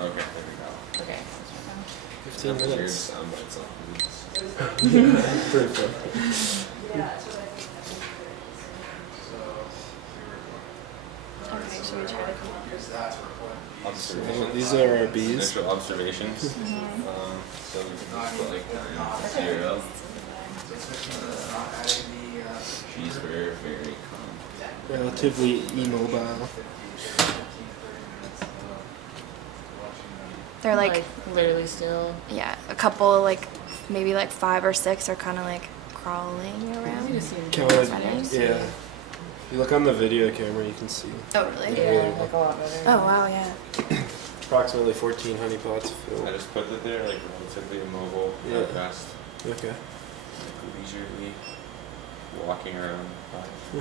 Okay, there we go. Okay. 15 minutes. Sound bites off of these. Pretty fun. Okay, should we try to come up with Observations. These are our bees. Initial observations. So we can just put like 0. She's very, very calm. Relatively immobile. They're like, literally still. yeah, a couple, like, maybe like 5 or 6 are kind of like crawling around. Counted, Running? yeah. If you look on the video camera, you can see. Oh, really? Yeah, like a lot better. Oh, wow, yeah. Approximately 14 honeypots I filled. just put it there, like relatively immobile, Yeah. at best, Okay. like leisurely walking around. Yeah.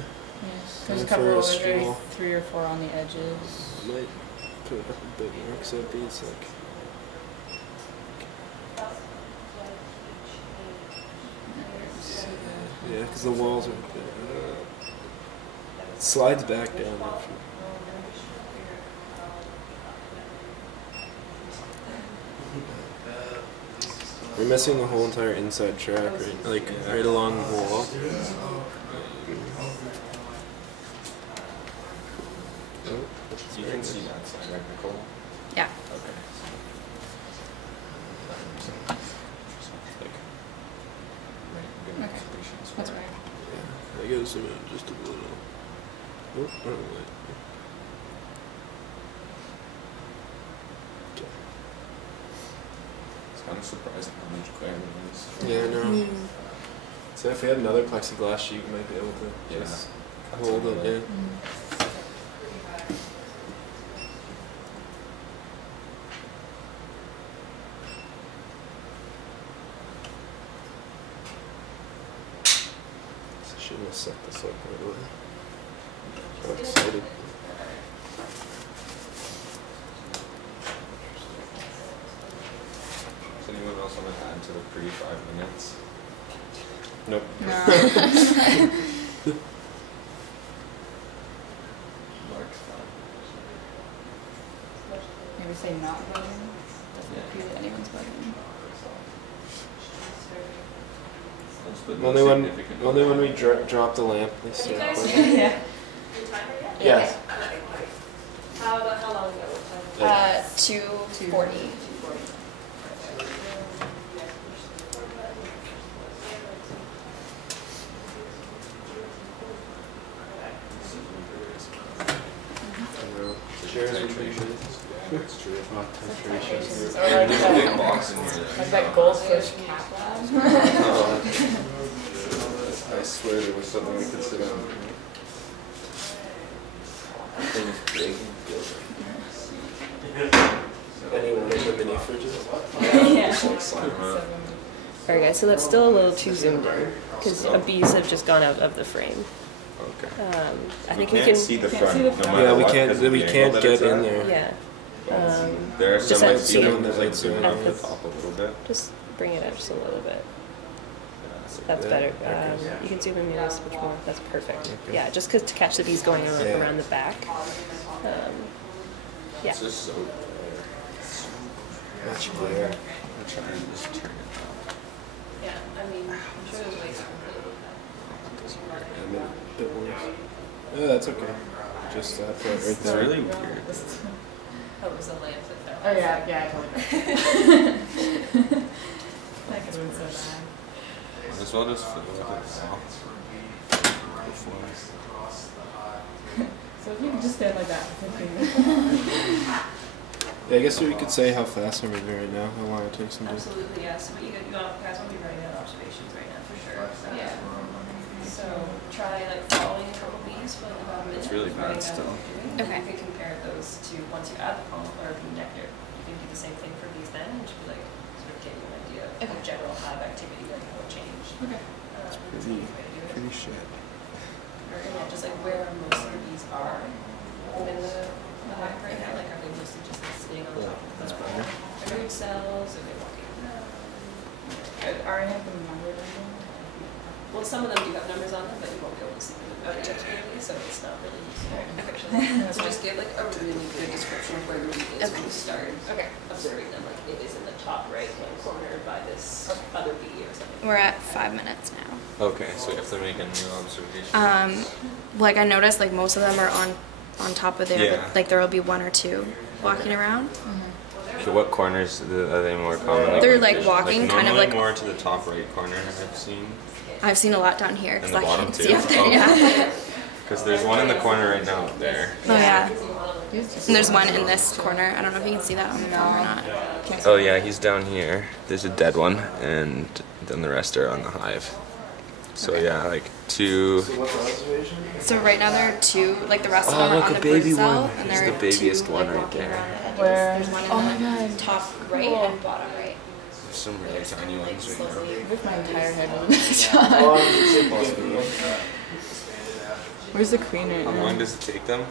There's a And couple for a of maybe stroll. 3 or 4 on the edges. Might put it up a bit more because that bee's like. Yeah, because the walls are. Slides back down. Actually. We're missing the whole entire inside track, right? Like right along the wall. So you can see that side, right, Nicole? Yeah. Okay. Okay. That's right. I gotta zoom in just a little. Oh, oh, wait. It's kind of surprising how much clarity there is. Yeah, I know. Mm. So if we had another plexiglass sheet, we might be able to Yeah. just That's hold it. another- Yeah. Shouldn't have set this up right away. I'm excited. Does anyone else want to add to the pre-5 minutes? Nope. No. Mark's fine. Maybe say not bugging. Doesn't appear that anyone's bugging. Only when we drop the lamp, they start playing. Yeah. Yes. How long ago? 2:40. Chairs are Titration. Yeah, it's true. Titrations. Or like there's a big box in here. Like that goldfish cat lab. I swear there was something we could sit on. That thing is big and good. Any one of the mini fridges? Yeah. Just like slime around. Alright guys, so that's still a little too zoomed in because bees have just gone out of the frame. Okay. I We think we can't can. see the Can't front. see the no front. matter Yeah, we what, can't. 'cause of We the can't angle that get it's in at. there. Yeah. There are Just some I at- see them at that's like the- zooming at off the the- top a little bit. Just bring it out just a little bit. Yeah, That's Yeah, better. okay. You can zoom in a switch more. That's perfect. Okay. Yeah, just to catch the bees going Yeah. around the back. Yeah. It's just so. Much glare. I'm trying to just turn it down. Yeah, I mean, I'm sure there's ways to I mean, a bit worse. Oh, that's okay. Just that part right It's there. really weird. Oh, it was a lamp that fell. Oh yeah, yeah, I totally. That could have been so bad. Might as well just fill it with it now. Before. So if you could just stand like that for 15 minutes. Yeah, I guess we could say how fast I'm moving right now, how long it takes them to. Absolutely, yes. But you guys won't be running out of observations right now for sure. So, yeah. So try like following a couple bees for like about a minute. It's really bad writing down still. what you're doing. Okay. And you can compare those to once you add the pollen or bee nectar. You can do the same thing for bees then, which would like sort of get you an idea of Okay. general hive activity, like how it changed. Okay. That's a Pretty, good way to do it. pretty shit. Or yeah, just like where most of the bees are within the hive right now. Like are they mostly just like, sitting on top of That's the better. brood cells? Are they walking around? Are any of them numbered or anything? well, some of them do have numbers on them, but you won't be able to see them objectively, so it's not really useful, actually. So just give like a really good description of where the bee is when you start observing them. Like it is in the top right-hand corner by this other bee or something. We're at 5 minutes now. Okay, so you have to make a new observation. Like I noticed, like most of them are on top of there, Yeah. but like there will be 1 or 2 walking around. Okay, what corners are they more common? They're like walking, kind of normally like. more to the top right corner. I've seen. I've seen a lot down here because And the I bottom can't too? see up there. Oh. Yeah. Because there's one in the corner right now up there. Oh yeah. And there's one in this corner. I don't know if you can see that on the phone or not. Oh yeah, he's down here. There's a dead one, and then the rest are on the hive. So yeah, like 2. So what's the observation? So right now there are 2, like the rest of Oh, them are look, on a the baby brood cell, one. and He's there the are babiest 2 one like right walking there. around the edges. Where? There's one in Oh the my God. top right and bottom right. There's some really tiny ones right now. With my entire head on that How long does it take to get Where's the queen right How now? long does it take them?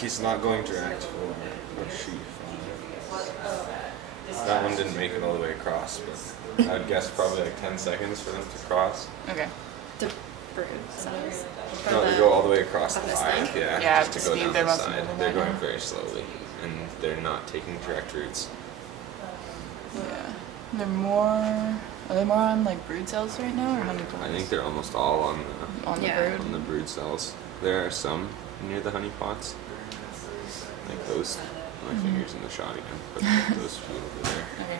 He's not going direct for a sheep. That one didn't make it all the way across, but I would guess probably like 10 seconds for them to cross. Okay. The brood cells. For No, the- they go all the way across up the this hive, thing? yeah, Yeah, just the to go speed down they the must be side. moving They're right going now. very slowly, and they're not taking direct routes. Yeah. They're more. Are they more on like brood cells right now or honeypots? I think they're almost all on on the Yeah. brood. the brood cells. There are some near the honey pots, like those. My fingers in the shot again, but those few over there. Okay.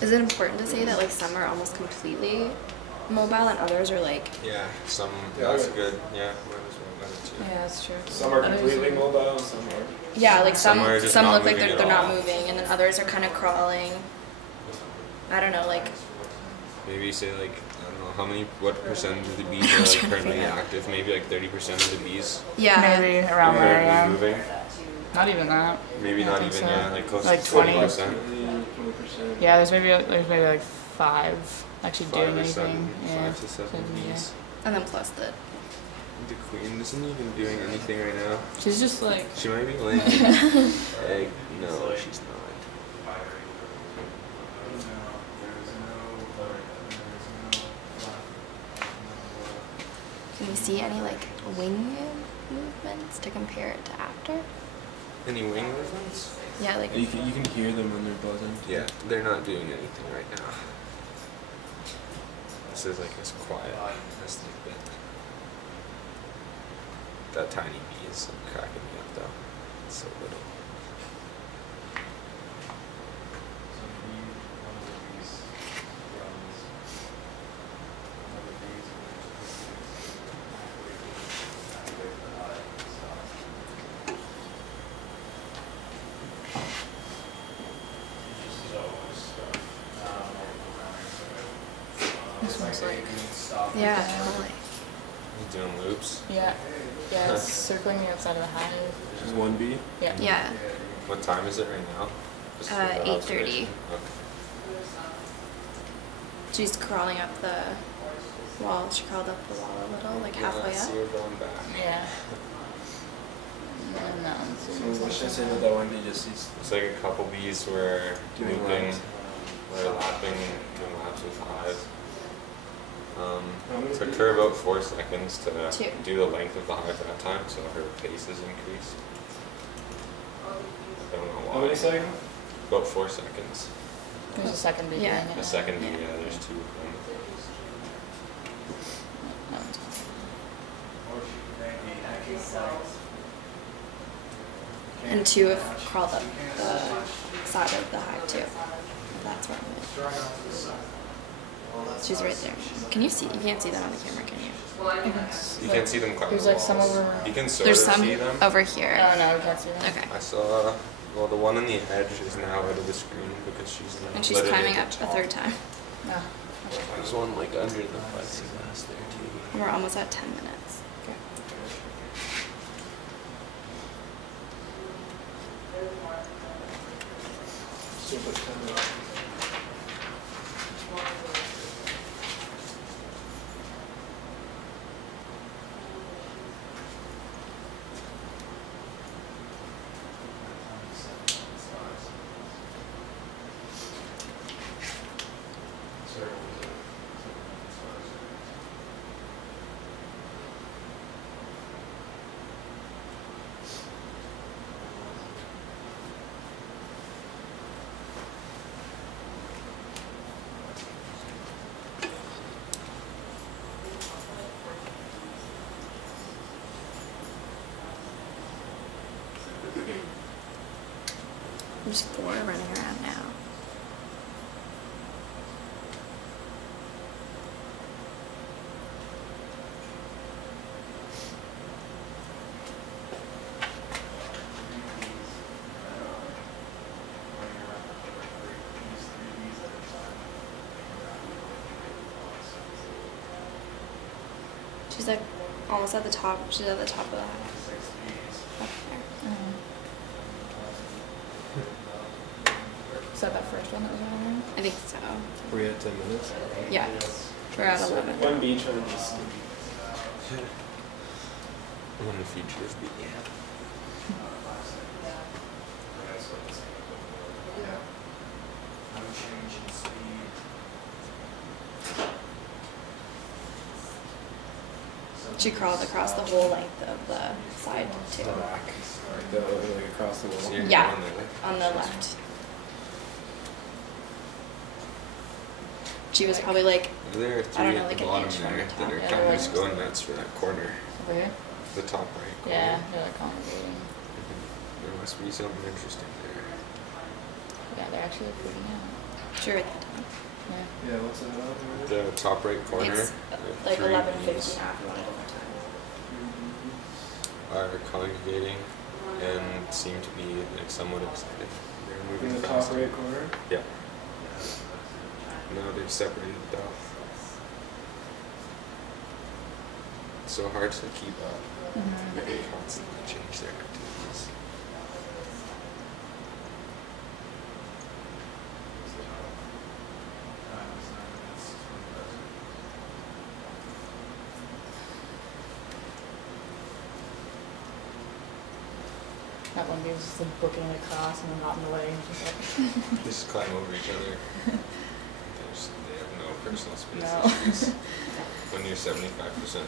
Is it important to say that like some are almost completely mobile and others are like? Yeah, some. Yeah, That's okay. good. Yeah, might as well let it too. Yeah, that's true. Some are Others completely mobile, some are. Yeah, like Some some are just not look like moving they're at not all. moving, and then others are kind of crawling. I don't know, like Maybe say like I don't know how many, what percentage of the bees I'm are like trying to currently figure out. active? Maybe like 30% of the bees yeah. Maybe around are where I currently am. moving. Not even that. Maybe I not think even so. yeah, like close Like to 20. 20%. 20%. Yeah, there's maybe like 5 actually 5 doing or anything. 7, Yeah. 5 to 7 Yeah. bees. And then plus the The queen isn't even doing anything right now. She's just like. She might be laying an egg. No, she's not. Can you see any like wing movements to compare it to after? Any wing movements? Yeah, like You can hear them when they're buzzing. Yeah, they're not doing anything right now. This is like as quiet as they've been. That tiny bee is cracking me up though. It's so little. This one's like. yeah, totally. He's doing loops. Yeah. Yeah, it's circling the outside of the hive. Just one bee. Yeah. Yeah. What time is it right now? Just for the 8:30. observation. Okay. She's crawling up the wall. She crawled up the wall a little, like Yeah, halfway I see up. her going back. Yeah. And that one's So doing what should I say something. about that one bee? Just he's It's like a couple bees were Doing moving, laps. were lapping, doing laps with the hive. How many Took bees? her about 4 seconds to 2. do the length of the hive that time, so her pace is increased. I don't know How many why. seconds? About 4 seconds. There's a second bee Yeah. doing it. The second bee, Yeah. yeah, there's 2 of them. That one's fine. And 2 have crawled up the side of the hive too. That's where I'm at. She's right there. Can you see? You can't see that on the camera, can you? You can see them climb There's the like some walls. over. You can sort There's of some see them. over Oh here. no, we can't see that. Okay. I saw, well, the one on the edge is now out of the screen because she's now And she's literally climbing at up the a top. 3rd time. Ah. There's one like under the plexiglass there too. We're almost at 10 minutes. Super kind of There's 4 running around now. She's like almost at the top. She's at the top of the hive. Up there. Is that first one that was running? I think so. We're at 10 minutes. Yeah. We're at 11. One beach on just. One of the features be She crawled across the whole length of the side too. The back. Like across the wall. Yeah, on the left. She was probably like, There are I 3 don't know, at like the an bottom inch from there the top. that are Yeah, kind of there just was. going nuts for that corner. Over here? The top right corner. Yeah, they're like congregating. There must be something interesting there. Yeah, they're actually freaking out. sure at the time. Yeah. Yeah, what's that? The top right corner. It's the like 3 11:50 bees now if you want a different time. are congregating and seem to be like somewhat excited. They're moving In the fast. top right corner? Yeah. No, they've separated though. It's so hard to keep up. They constantly change their activities. That one dude's just like booking it across and then not in the way. Just like, They just climb over each other. They have no personal space No. issues. When you're 75%.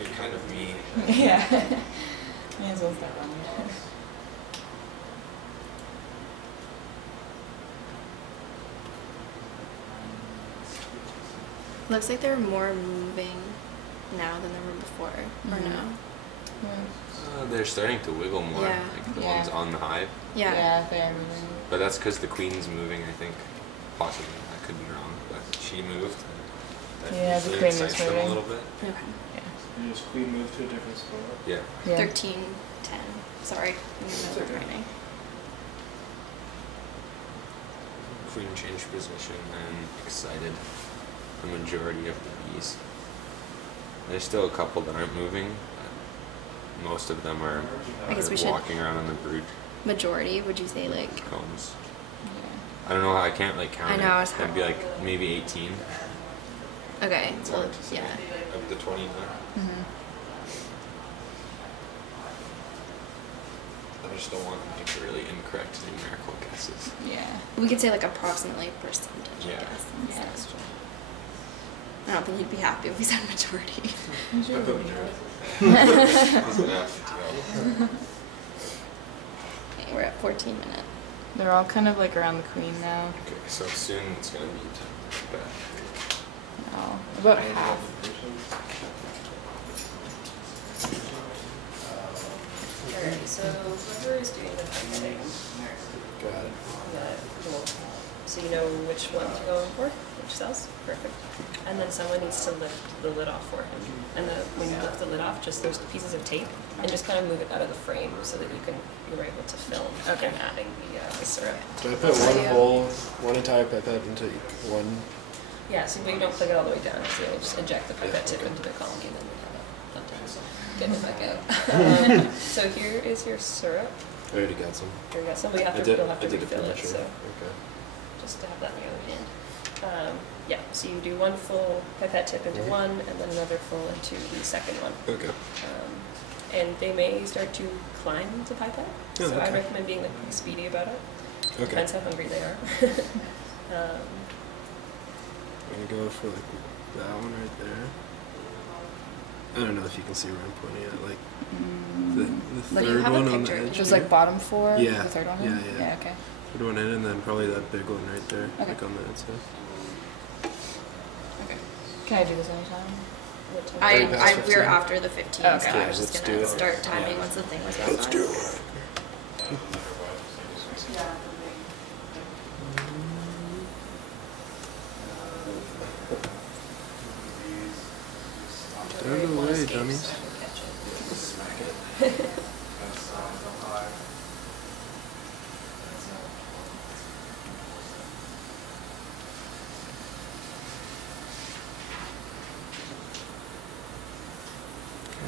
You're kind of mean. yeah. May as well start running. Looks like they're more moving now than they were before, or Mhm. no? They're starting to wiggle more, Yeah. like the Yeah. ones on the hive. Yeah. Yeah, they are moving. But that's because the queen's moving, I think. Possibly, I could be wrong, but she moved. That Yeah, the usually queen was excites them a moving. little bit. Okay. You just queen move to a different spot. Yeah. Yeah. 13:10. Sorry, I'm in the middle of okay. writing. Queen changed position and excited the majority of the bees. There's still a couple that aren't moving, but most of them are I guess we should- walking around on the brood Majority, would you say like? combs. Yeah. I don't know how I can't like count I know, it. it's That'd be hard. like maybe 18 Okay, It's well, hard to say. yeah. of the 29. Mm-hmm. I just don't want to make really incorrect numerical guesses. Yeah. We could say like approximately percentage, Yeah. I guess. Yeah. instead. I don't think he'd be happy if we said majority. Doesn't have to go. Okay, we're at 14 minutes. They're all kind of like around the queen now. Okay, so soon it's gonna be time back. Oh, about half. Alright, so whoever is doing the pipetting, Got it. cool. So you know which one to go in for, which cells, perfect. And then someone needs to lift the lid off for him. And then when you lift the lid off, just those pieces of tape, and just kind of move it out of the frame so that you're able to film Okay. and adding the syrup. Do I put one whole, one entire pipette into one? Yeah, so but you don't plug it all the way down, so you'll just inject the pipette tip into the colony and then we have a fun time getting it back out. So here is your syrup. I already got some. Here we got some, but you'll have to I did it refill it, premature. so Okay. just to have that in the other hand. Yeah, so you do one full pipette tip into one and then another full into the second one. Okay. And they may start to climb the pipette, Oh, so I okay. recommend being like pretty speedy about it. Okay. Depends how hungry they are. I'm gonna go for like that one right there. I don't know if you can see where I'm pointing at, like the Like, you third have a one on the picture. edge. Just here. like bottom four? Yeah. The third one? Yeah, in? yeah. Yeah, okay. Third one in, and then probably that big one right there, Okay. like on the outside. Okay. Can I do this anytime? What time? I, Past we're 15? after the 15, Okay. so I Yeah, was just let's gonna do it. start timing once the thing was about Let's done. do it. Out of the One way, escapes, dummies. I will catch it.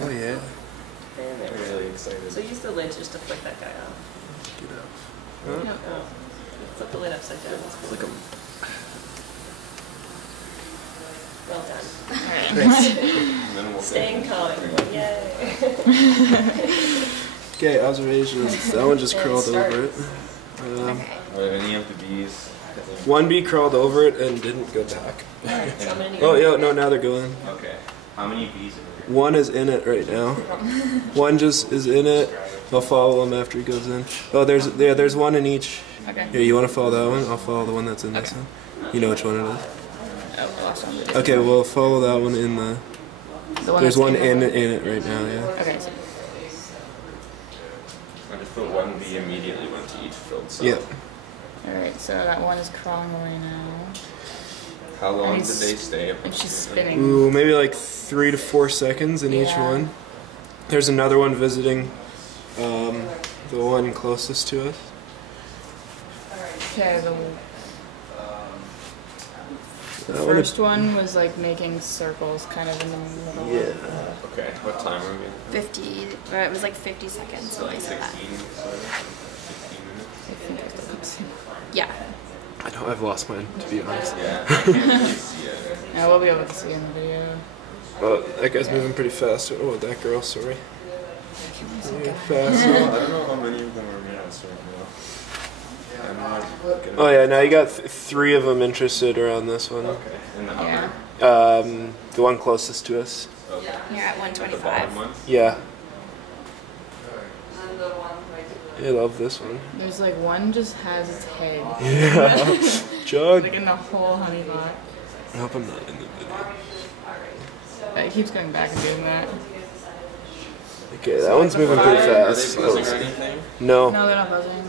Oh yeah. Very nice. Really excited. So use the lid just to flick that guy off. Get up. No. Oh. Flip the lid upside down. That's cool. Flick 'em. Well done. And then we'll Staying calm. Yay. Okay, observations. That one just And crawled start. over it. Okay. Were any of the bees? One bee crawled over it and didn't go back. Alright, so I'm gonna need Oh yeah, no, now they're going. Okay. How many bees are there? One is in it right now. One just is in it. I'll follow him after he goes in. Oh, there's one in each. Okay. Here, you want to follow that one? I'll follow the one that's in this Okay. one. You know which one it is. Oh, the last one. Okay, we'll follow that one in the. The one There's that's one in in it right now. Yeah. Okay. So, I just put one bee immediately went to each filled cell. Yep. all right. So that one is crawling away now, How long And did it's- they stay up? and she's until, like, spinning. Ooh, maybe like 3 to 4 seconds in each Yeah. one. There's another one visiting the one closest to us. Okay. The That one first one was like making circles, kind of in the middle. Yeah. Okay, what time are we? 50, or it was like 50 seconds So when I like said that. 16, so 16 minutes? Yeah. I know I've lost mine, to be honest. Yeah, I can't really see it. Yeah, we'll be able to see in the video. Oh, that guy's moving pretty fast. Oh, that girl, sorry. Moving fast. I don't know how many of them are males right now. I'm not gonna... Oh yeah, now you got 3 of them interested around this one. Okay, in the Yeah. upper? The one closest to us. Okay. You're at The 125. bottom one? Yeah. I love this one. There's like one just has its head Yeah. Jug. like in the whole honey pot. I hope I'm not in the video. It keeps going back and doing that. Okay, that one's moving pretty Are they fast. buzzing or anything? No. No, they're not buzzing.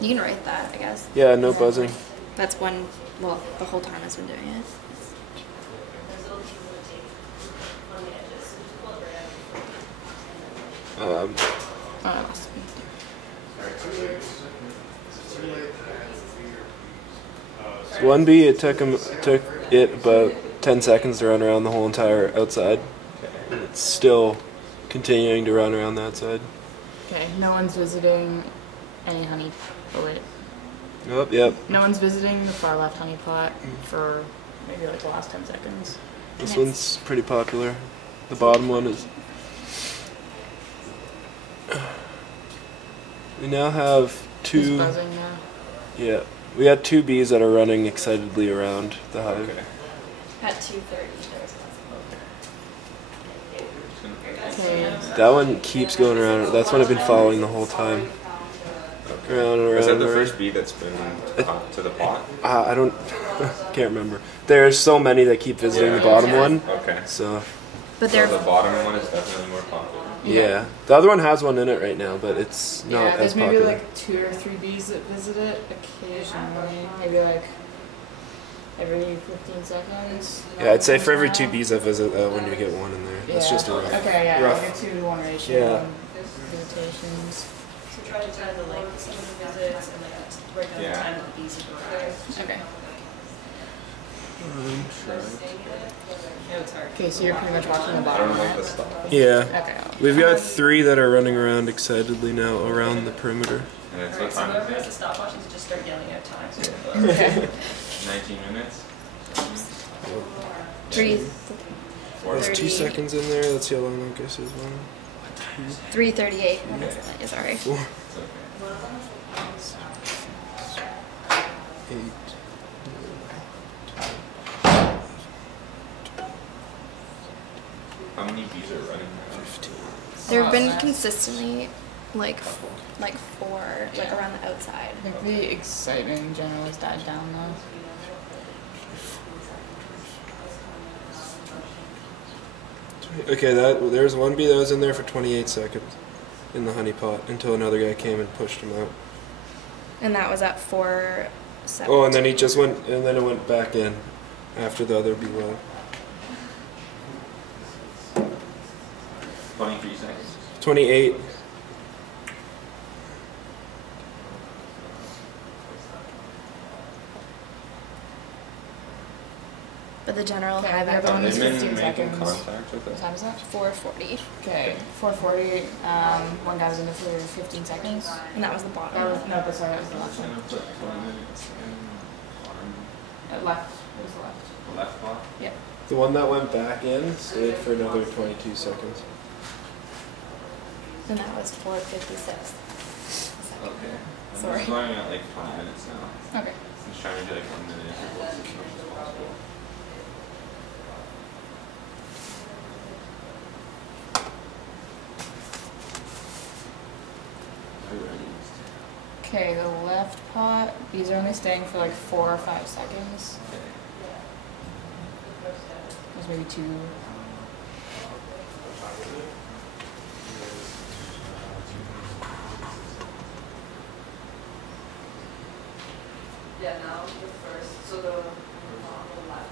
You can write that, I guess. Yeah, no buzzing. That's one, well, the whole time I've been doing it. Oh, So one bee, it took it about 10 seconds to run around the whole entire outside. And it's still continuing to run around that side. okay, no one's visiting any honey. Oh wait. Oh, yep. No one's visiting the far left honey pot for maybe like the last 10 seconds. This Nice. one's pretty popular. The bottom one is. We now have Who's 2. buzzing now? Yeah, we got 2 bees that are running excitedly around the hive. Okay. At 2:30. Okay. That one keeps going around. That's one I've been following the whole time. Around and around. Is that the around. first bee that's been up to the pot? I don't. Can't remember. There's so many that keep visiting the bottom one. Okay. So But So they're, the bottom one is definitely more popular. yeah, the other one has one in it right now, but it's not Yeah, as there's maybe popular. like 2 or 3 bees that visit it occasionally. Maybe like every 15 seconds. Yeah, I'd say for every 2 bees I visit, when you get one in there. That's just a rough. Okay, yeah, rough- like a 2-to-1 ratio. Yeah. on Visitations. So try to time the length of some of the visits and like write down the Yeah. time that the bees have arrived. Okay. No, it's hard. Okay, so you're pretty much watching the I bottom don't know right? the stuff. Yeah. Okay. We've got 3 that are running around excitedly now around the perimeter. And it's Alright, what so time whoever is has it? the stopwatch needs to just start yelling out time. So Okay. 19 minutes? There's 2 30. seconds in there. Let's see how long that goes as well. 3:38. Yeah, sorry. 4, It's okay. 8. How many bees are running now? 15. There have been consistently like 4, like around the outside. I think the excitement in general has died down though. Okay, there's one bee that was in there for 28 seconds in the honey pot until another guy came and pushed him out. And that was at 4:17. Oh, and then he just went, and then it went back in after the other bee left. 28. But the general Okay, hive that everyone one was is They've 15 been making seconds. contact with What it. time is that? 4:40, Okay, 4:40. One guy was in there for 15 seconds. and that was the bottom. That was no, but sorry, that was the last one. Put 20 minutes in Left. It was the left. the left block. Yeah. The one that went back in stayed for another 22 seconds. And that was 4:56. Okay. I'm Sorry. just going at like 20 minutes now. Okay. I'm just trying to do like 1 minute intervals as much as possible. Okay, the left pot. These are only staying for like 4 or 5 seconds. There's maybe 2. Yeah, now the first, so the left.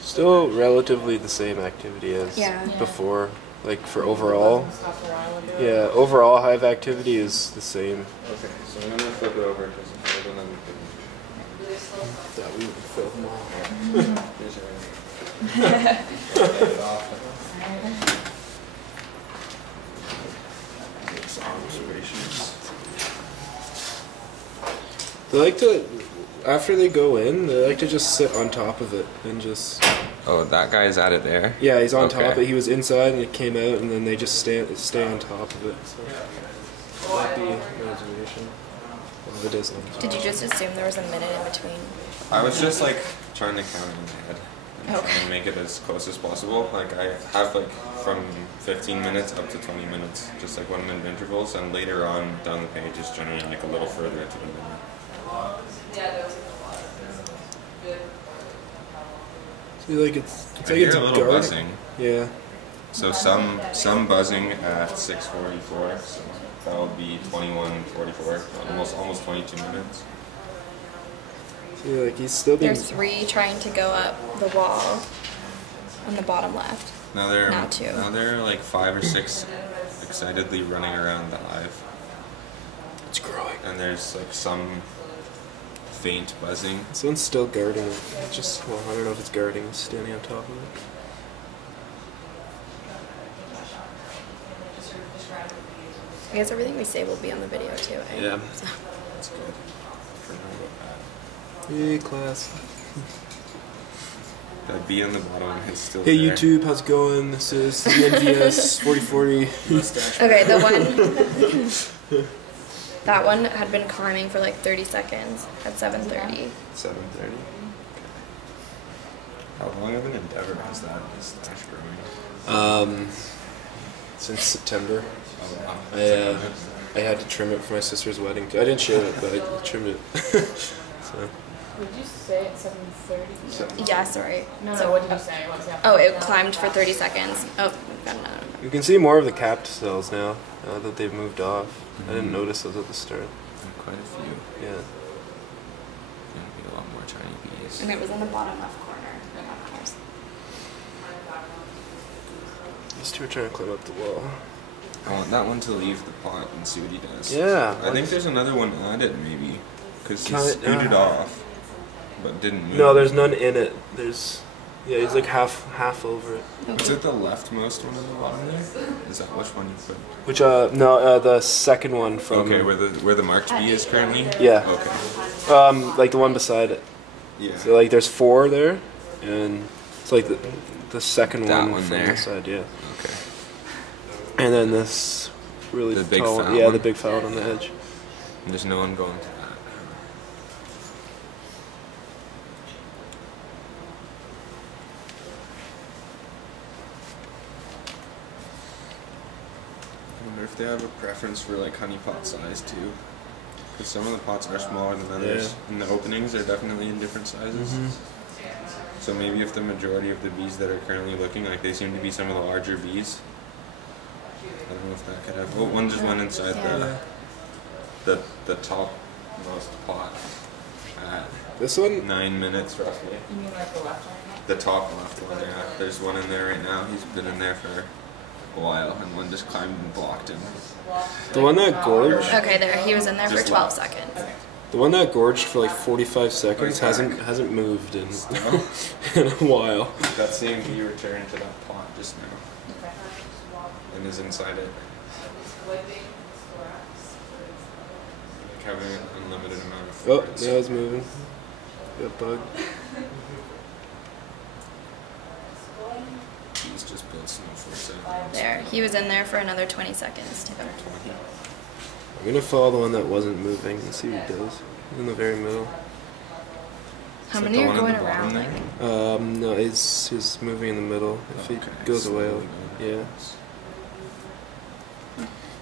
Still relatively the same activity as Yeah. before, like for overall. Stopped a while ago. Yeah, overall hive activity is the same. Okay, so I'm gonna flip it over to some fold and then we can. That we would fill them all. Here's your get it off. Make some observations. They like to, after they go in, they like to just sit on top of it and just. Oh, that guy's at it there? Yeah, he's on Okay. top of it. He was inside and it came out, and then they just stay on top of it. So that might be an observation. Well, it isn't. Did you just assume there was a minute in between? I was just like trying to count in my head and Okay. trying to make it as close as possible. Like I have like from 15 minutes up to 20 minutes, just like 1 minute intervals, and later on down the page is generally like a little further into the minute. Yeah, there was a lot of good. See, like it's I like hear it's a little guarding. buzzing. Yeah. So some buzzing at 6:44. So that would be 21:44, almost 22 minutes. See, like he's still being. There's 3 trying to go up the wall on the bottom left. Now Now two. they're like 5 or 6 excitedly running around the hive, It's growing. and there's like some faint buzzing. This one's still guarding it. It's just, well, I don't know if it's guarding. It's standing on top of it. I guess everything we say will be on the video too, eh? Yeah. So, That's good. Forgot about Hey, class. that. That B on the bottom is still Hey, there. YouTube, how's it going? This is the NVS 4040. okay, the one. That one had been climbing for like 30 seconds at 7:30. 7:30. How long of an endeavor has that mustache growing? Since September. Oh wow. I had to trim it for my sister's wedding. I didn't shave it, but I trimmed it. So. Did you say it's 7:30? Yeah, sorry. No, So- no. What did you say? What's that? Oh, it climbed for 30 seconds. Oh, we've got another one. You can see more of the capped cells now that they've moved off. I didn't notice those at the start. Quite a few. Yeah. Gonna be a lot more tiny bees. And it was in the bottom left corner. Of course. These two are trying to climb up the wall. I want that one to leave the pot and see what he does. Yeah. I think there's another one at it maybe, because he Cut it, scooted off, but didn't move. No, there's none in it. There's, yeah, he's like half over it. Is it the leftmost one on the bottom there? Is that which one you put? Which no, the second one from. Okay, where the marked bee is currently. Yeah. Okay. Like the one beside it. Yeah. So like there's 4 there, and it's like the second That one one from there. this side, yeah. Okay. And then this really The big tall one. fat Yeah, one? the big fat one on the edge. And there's no one going to that. I wonder if they have a preference for like honey pot size too. Because some of the pots are smaller than others, and the openings are definitely in different sizes. So maybe if the majority of the bees that are currently looking, like they seem to be some of the larger bees. I don't know if that could have. Well, one just went inside the top most pot at This one? 9 minutes roughly. You mean like the left one? The top left one, yeah. There's one in there right now. He's been in there for a while, and one just climbed and blocked him. The one that gorged, Okay, there. He was in there for Just 12 left. seconds. the one that gorged for like 45 seconds Right back. hasn't moved in Still, in a while. that same bee returned to that pot just now and is inside it. Like having an unlimited amount of Oh, flies. now it's moving. Got bug. He's just built snow forts out. There. He was in there for another 20 seconds too. 20. I'm gonna follow the one that wasn't moving and see what he does. He's in the very middle. How Is that many the are one at going the bottom around? there? Like, No, he's moving in the middle. If he Okay, goes away, slowly I'll, going. yeah.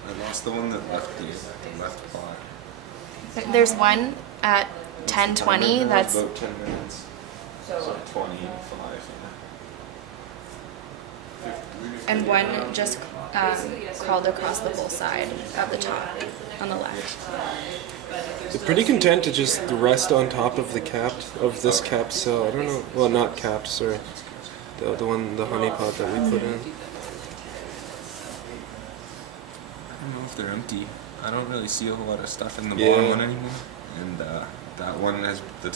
I lost the one that left the left pot. there's one at 10:20. That's about 10 minutes. So 25. and one just crawled across the whole side of the top on the left. They're pretty content to just rest on top of the capped of this capped cell. I don't know. Well, not capped. Sorry, the honey pot that we put in. I don't know if they're empty. I don't really see a whole lot of stuff in the Yeah. bottom one anymore. And that one has the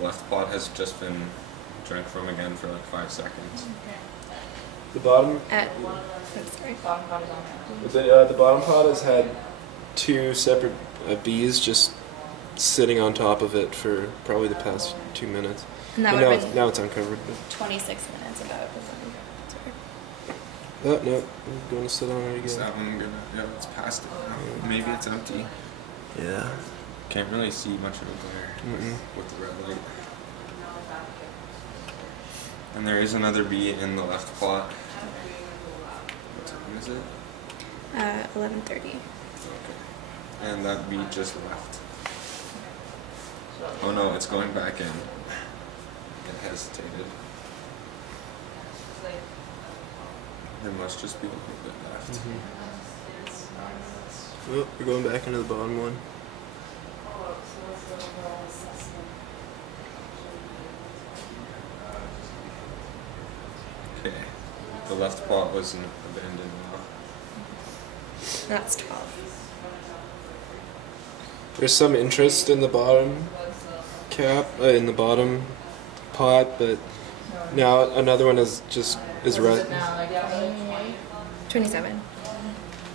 left pot has just been drank from again for like 5 seconds. The bottom, At sorry. the bottom pot has had 2 separate bees just sitting on top of it for probably the past 2 minutes. And that But would now, have it's, been now it's uncovered. 26 minutes about. Oh no, I'm going to sit on it Is again. that one gonna? Yeah, it's past it now. Maybe it's empty. Yeah. Can't really see much of it there Mm-mm. with the red light. And there is another bee in the left pot. What time is it? 11:30. Okay. And that bee just left. Oh no, it's going back in. It hesitated. There must just be a little bit left. Oh, we're going back into the bottom one. Okay. The left pot was abandoned now. That's 12. There's some interest in the bottom cap, in the bottom pot, but now another one is right. Now, like 28. 27.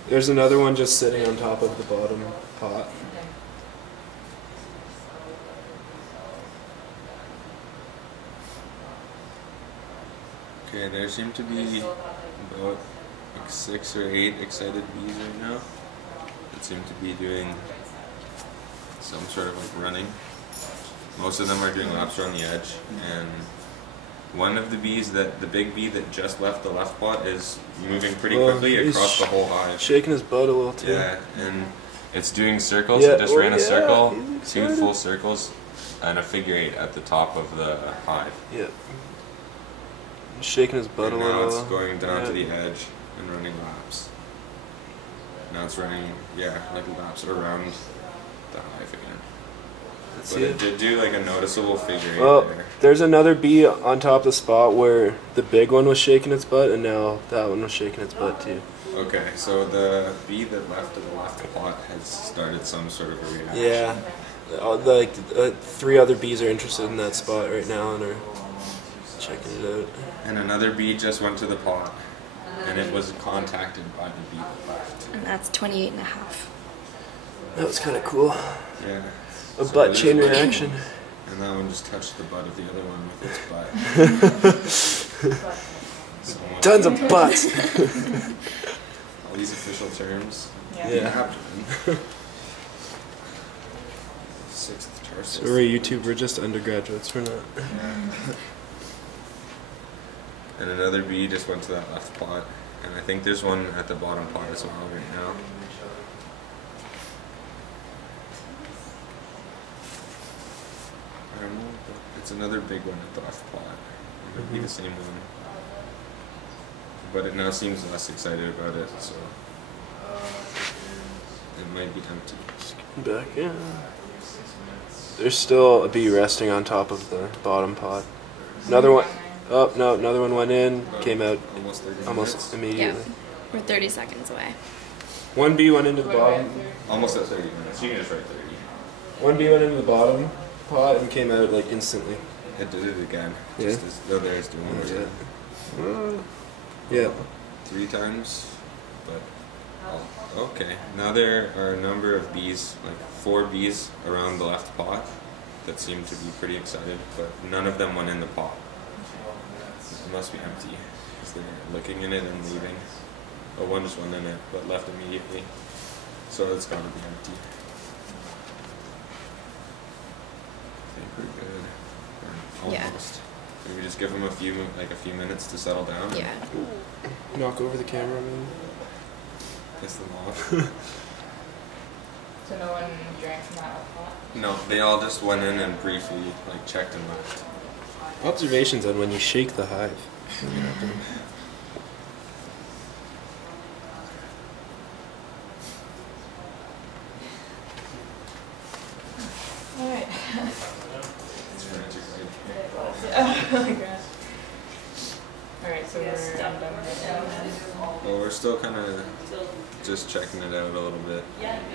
There's another one just sitting on top of the bottom pot. Okay, there seem to be about like 6 or 8 excited bees right now that seem to be doing some sort of like running. Most of them are doing laps around the edge, and one of the bees, the big bee that just left the left pot, is moving pretty Oh, quickly he's across the whole hive. Shaking his butt a little too. Yeah, and it's doing circles. Yeah, It just oh ran a yeah, circle, he's 2 excited. full circles, and a figure 8 at the top of the hive. Yep. Shaking his butt And a now little. it's going down to Yeah. the edge and running laps. Now it's running, like laps around the hive again. Let's But see it it. did do like a noticeable figure 8 Well, there. there's another bee on top of the spot where the big one was shaking its butt, and now that one was shaking its butt too. Okay, so the bee that left to the left pot has started some sort of a reaction. Yeah. 3 other bees are interested in that spot right now and are checking it out. And another bee just went to the pot, and it was contacted by the bee that left. And that's 28 and a half. That was kind of cool. Yeah. A So butt there's chain one. reaction. And that one just touched the butt of the other one with its butt. So much Tons of butts. all these official terms. Yeah. Abdomen. 6th tarsus. So we're YouTube, we're just undergraduates, we're not. And another bee just went to that left pot. And I think there's one at the bottom pot as well right now. I don't know, but it's another big one at the left pot. It might be the same one. But it now seems less excited about it, so it might be empty. Back in. There's still a bee resting on top of the bottom pot. Another one. Oh no! Another one went in, came out Almost 30 almost minutes. immediately. We're 30 seconds away. One bee went into the What do I bottom. have to- Almost at 30 minutes. You can just write 30. One bee went into the bottom pot and came out like instantly. It did it again. Yeah. Just as though there's doing it. Yeah. 3 times. But okay. Now there are a number of bees, like 4 bees around the left pot that seem to be pretty excited, but none of them went in the pot. It must be empty because they're looking in it and leaving. But one just went in it, but left immediately. So it's gotta be empty. I think we're good. Or Yeah. almost. Maybe just give them a few minutes to settle down. Yeah. Knock over the camera. Man. Piss them off. So no one drank from that pot? No, they all just went in and briefly like checked and left. Observations on when you shake the hive. Alright. It's frantically. Oh my gosh. Alright, so we're done with it. Well, we're still kind of just checking it out a little bit,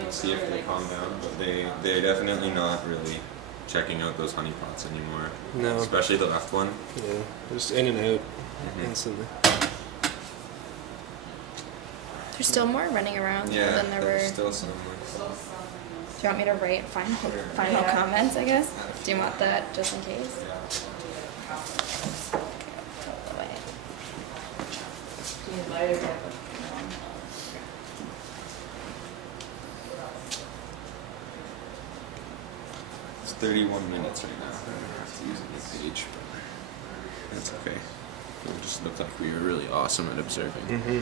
see if they calm down. But they're definitely not really checking out those honey pots anymore. No. Especially the left one. Yeah. Just in and out Mhm. instantly. There's still more running around Yeah, than there were. there's still some. Do you want me to write final Yeah. comments, I guess? Do you want that just in case? Do you invite her to- It's 31 minutes right now. I have to use a new page, but that's okay. It just looked like we were really awesome at observing. Mm-hmm.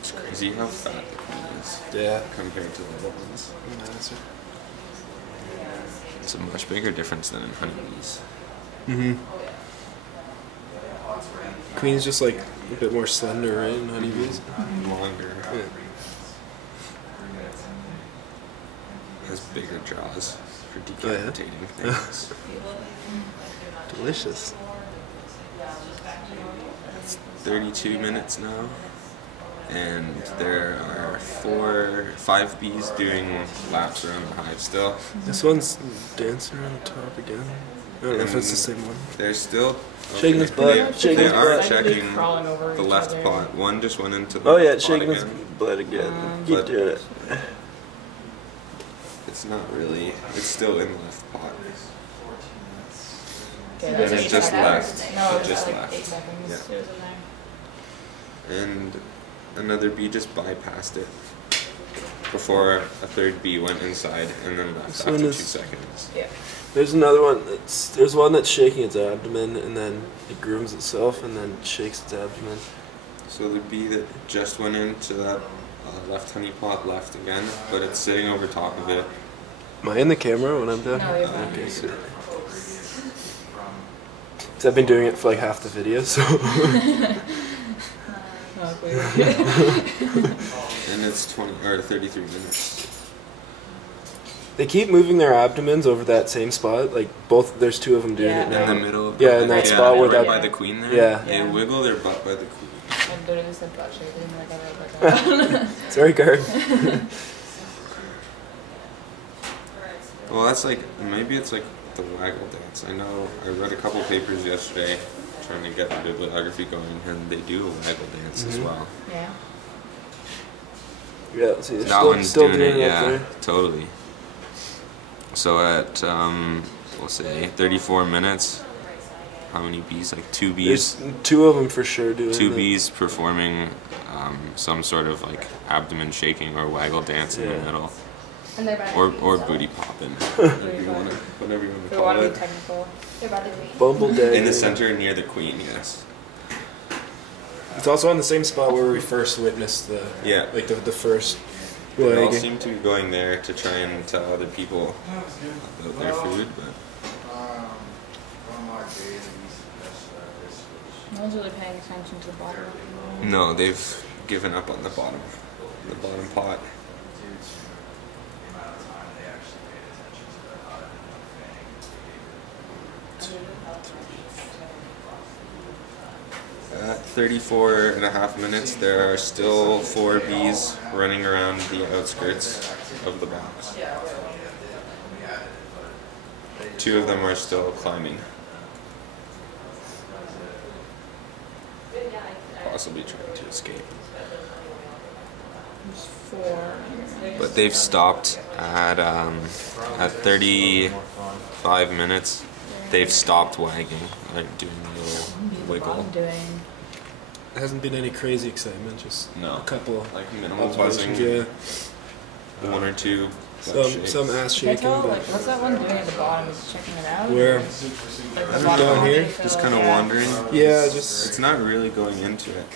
It's crazy how fat the queen is Yeah. compared to the other ones. That's it. It's a much bigger difference than in honeybees. Mm-hmm. Queen's just like a bit more slender, right? In honeybees. Longer. Yeah. Has bigger jaws for Oh, yeah? decapitating things. Delicious. It's 32 minutes now, and there are 5 bees doing laps around the hive still. This one's dancing around the top again. I don't know if it's the same one. They're still Shaking his butt, They, shaking they his are butt. checking Crawling over the each left other. pot. One just went into the Oh yeah, left it's pot shaking his again. blood again. Keep But- doing it. It's not really. It's still in the left pot. Okay, And that's it 8 just seconds. left. No, It it's just like left. 8 seconds. Yeah. It was in there. And another bee just bypassed it before a third bee went inside and then left This after one 2 is- seconds. Yeah. There's another one there's one that's shaking its abdomen and then it grooms itself and then shakes its abdomen. So the bee that just went into that left honey pot left again, but it's sitting over top of it. Am I in the camera when I'm done? No, you're fine. Okay, so. 'Cause I've been doing it for like half the video, so. Oh, weird. And it's 33 minutes. They keep moving their abdomens over that same spot. Like there's 2 of them doing Yeah. it now. In the middle of Yeah, in that spot where right that- by the queen there. Yeah. They Yeah. wiggle their butt by the queen. I'm literally said butt shaking like I wrote that down. Sorry, guard. Well, that's like maybe it's like the waggle dance. I know I read a couple papers yesterday trying to get the bibliography going, and they do a waggle dance as Mhm. well. Yeah. Yeah, see, they're That one's still doing doing it, up yeah, there. totally. So at we'll say 34 minutes, how many bees? Like 2 bees. There's 2 of them for sure doing 2 it. bees performing some sort of like abdomen shaking or waggle dance in the Yeah. middle, And they're by or the booty popping, whatever you want to We call want to be it. technical. They're by the queen. Bumble Day. In the center near the queen, yes. It's also on the same spot where we first witnessed the Yeah. like the first They all wagon. seem to be going there to try and tell other people about their food, but No one's really paying attention to the bottom. no, they've given up on the bottom pot. At 34.5 minutes, there are still 4 bees running around the outskirts of the box. 2 of them are still climbing. Possibly trying to escape. There's 4. But they've stopped at 35 minutes. They've stopped wagging, like doing a little wiggle. Doing. There hasn't been any crazy excitement, just No. a couple Like minimal buzzing, observations, yeah. 1 or 2 Some ass Can I shaking, tell, like, but what's that one doing at the bottom? Is it checking it out? where? Like the don't bottom know. one? Here? just kind of wandering. Yeah, just It's not really going into it.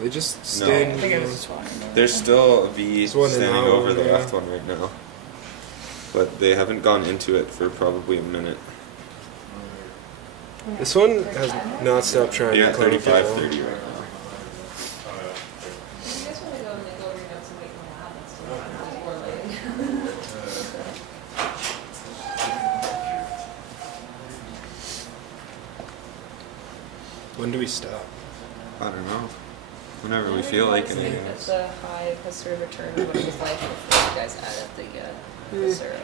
they just I stand. think it was just one. There's still a V There's one in standing our over one, the yeah. left one right now. But they haven't gone into it for probably a minute. This one has not stopped trying Yeah, to climb up the 35, wall. 30 right now. If you guys wanna go and then go over your notes and wait for what happens to them, or like. When do we stop? I don't know. Whenever we feel like it. That the hive has sort of returned to what it was like before you guys added the syrup.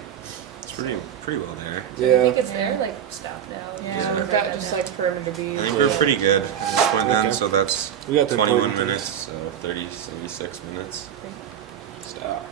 It's pretty well there. Do you think Yeah. it's there? Like, stop now? Yeah, Just we've write got that just down. like perimeter bees. I think we're pretty good at this point then, Okay. so that's We got the 21 important minutes, things. so 36 minutes. Stop.